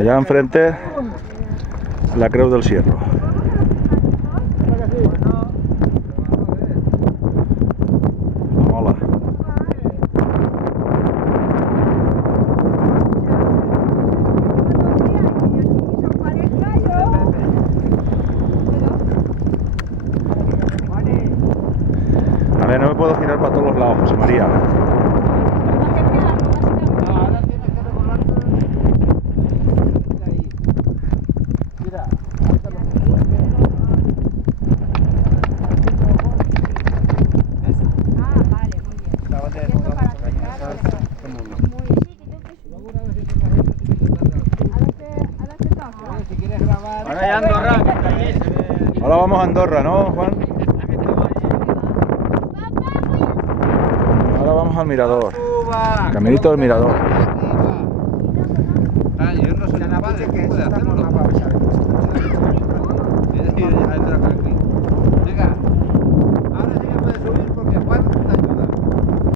Allá enfrente, la Creu del Sierro. Mola. A ver, no me puedo girar para todos los lados, José María. Ahora vamos a Andorra, ¿no, Juan? Ahora vamos al mirador. Caminito del mirador. Yo no soy capaz de hacerlo.